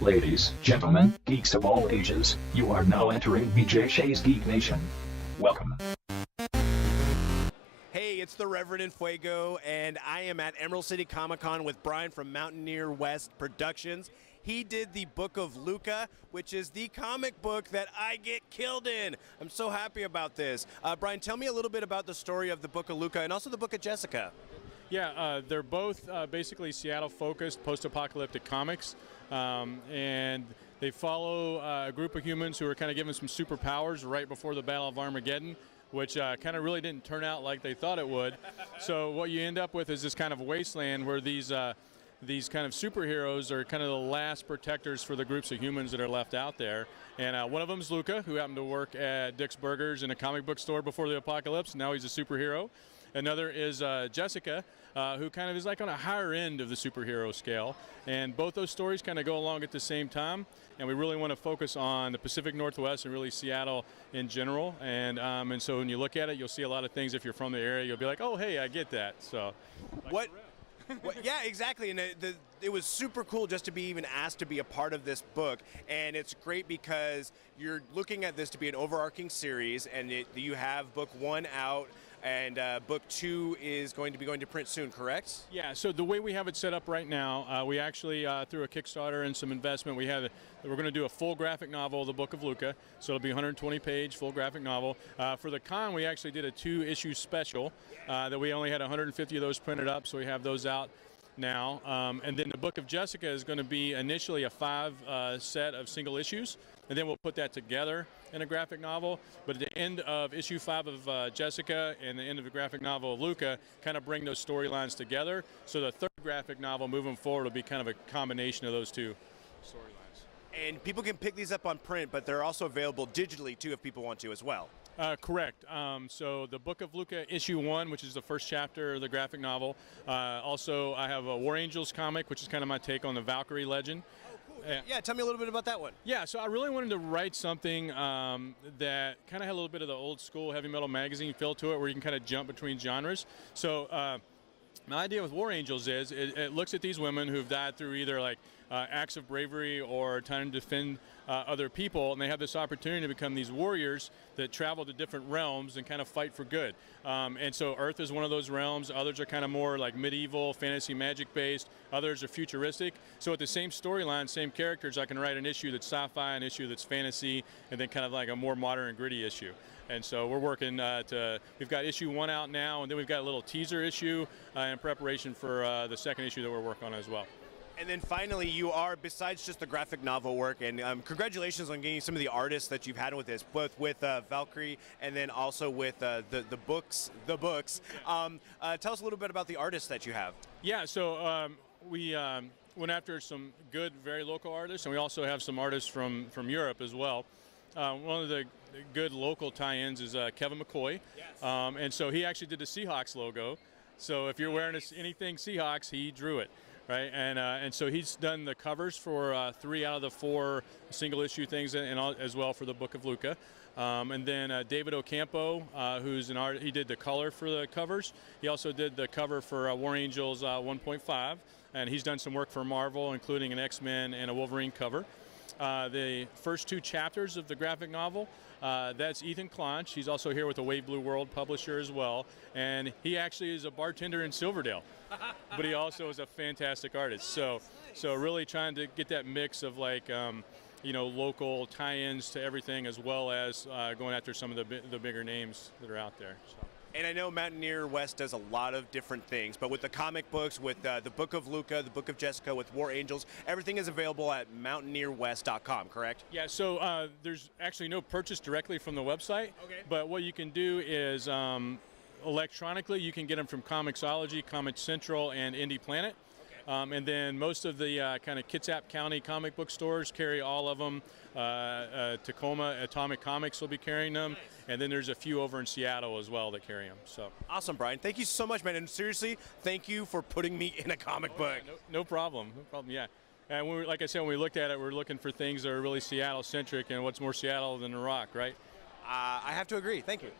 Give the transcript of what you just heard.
Ladies, gentlemen, geeks of all ages, you are now entering BJ Shea's Geek Nation. Welcome. Hey, it's the Reverend En Fuego, and I am at Emerald City Comic Con with Brian from Mountaineer West Productions. He did the Book of Luka, which is the comic book that I get killed in. I'm so happy about this. Brian, tell me a little bit about the story of the Book of Luka and also the Book of Jessica. Yeah, they're both basically Seattle-focused post-apocalyptic comics, and they follow a group of humans who are kind of given some superpowers right before the Battle of Armageddon, which kind of really didn't turn out like they thought it would. So what you end up with is this kind of wasteland where these kind of superheroes are kind of the last protectors for the groups of humans that are left out there. And one of them is Luka, who happened to work at Dick's Burgers in a comic book store before the apocalypse. Now he's a superhero. Another is Jessica, who kind of is like on a higher end of the superhero scale. And both those stories kind of go along at the same time. And we really want to focus on the Pacific Northwest and really Seattle in general. And so when you look at it, you'll see a lot of things. If you're from the area, you'll be like, oh, hey, I get that. So, What? Yeah, exactly, and it was super cool just to be even asked to be a part of this book, and it's great because you're looking at this to be an overarching series, and you have book 1 out, and book 2 is going to print soon, correct? Yeah, so the way we have it set up right now, we actually, through a Kickstarter and some investment, we're going to do a full graphic novel of the Book of Luka, so it'll be a 120-page full graphic novel. For the con, we actually did a 2-issue special that we only had 150 of those printed up, so we have those out now. And then the Book of Jessica is going to be initially a 5 set of single issues, and then we'll put that together in a graphic novel. But at the end of issue 5 of Jessica and the end of the graphic novel of Luka, kind of bring those storylines together. So the third graphic novel moving forward will be kind of a combination of those two storylines. And people can pick these up on print, but they're also available digitally too if people want to as well. Correct. So the Book of Luka issue 1, which is the first chapter of the graphic novel. Also, I have a War Angels comic, which is kind of my take on the Valkyrie legend. Yeah, tell me a little bit about that one. Yeah, so I really wanted to write something that kind of had a little bit of the old school heavy metal magazine feel to it, where you can kind of jump between genres. So my idea with War Angels is it looks at these women who've died through either like acts of bravery or trying to defend other people, and they have this opportunity to become these warriors that travel to different realms and kind of fight for good. And so Earth is one of those realms. Others are kind of more like medieval, fantasy, magic based. Others are futuristic. So with the same storyline, same characters, I can write an issue that's sci-fi, an issue that's fantasy, and then kind of like a more modern and gritty issue. And so we're working we've got issue 1 out now, and then we've got a little teaser issue in preparation for the second issue that we're working on as well. And then finally, you are, besides just the graphic novel work, and congratulations on getting some of the artists that you've had with this, both with Valkyrie and then also with the books. Tell us a little bit about the artists that you have. Yeah, so we went after some good, very local artists, and we also have some artists from Europe as well. One of the good local tie-ins is Kevin McCoy, yes. And so he actually did the Seahawks logo. So if you're wearing anything Seahawks, he drew it. Right, and so he's done the covers for 3 out of the 4 single issue things, and as well for the Book of Luka. And then David Ocampo, who's an artist, he did the color for the covers. He also did the cover for War Angels 1.5, and he's done some work for Marvel, including an X-Men and a Wolverine cover. The first 2 chapters of the graphic novel, that's Ethan Clonch. He's also here with the Wave Blue World publisher as well, and he actually is a bartender in Silverdale, but he also is a fantastic artist. So really trying to get that mix of like local tie-ins to everything, as well as going after some of the bigger names that are out there. So. And I know Mountaineer West does a lot of different things, but with the comic books, with the Book of Luka, the Book of Jessica, with War Angels, everything is available at mountaineerwest.com, correct? Yeah, so there's actually no purchase directly from the website, okay. But what you can do is electronically you can get them from Comixology, Comic Central, and Indie Planet. And then most of the kind of Kitsap County comic book stores carry all of them. Tacoma Atomic Comics will be carrying them. Nice. And then there's a few over in Seattle as well that carry them. So awesome, Brian. Thank you so much, man. And seriously, thank you for putting me in a comic book. Yeah, no problem. No problem, yeah. And like I said, when we looked at it, we're looking for things that are really Seattle-centric, and what's more Seattle than The Rock, right? I have to agree. Thank you.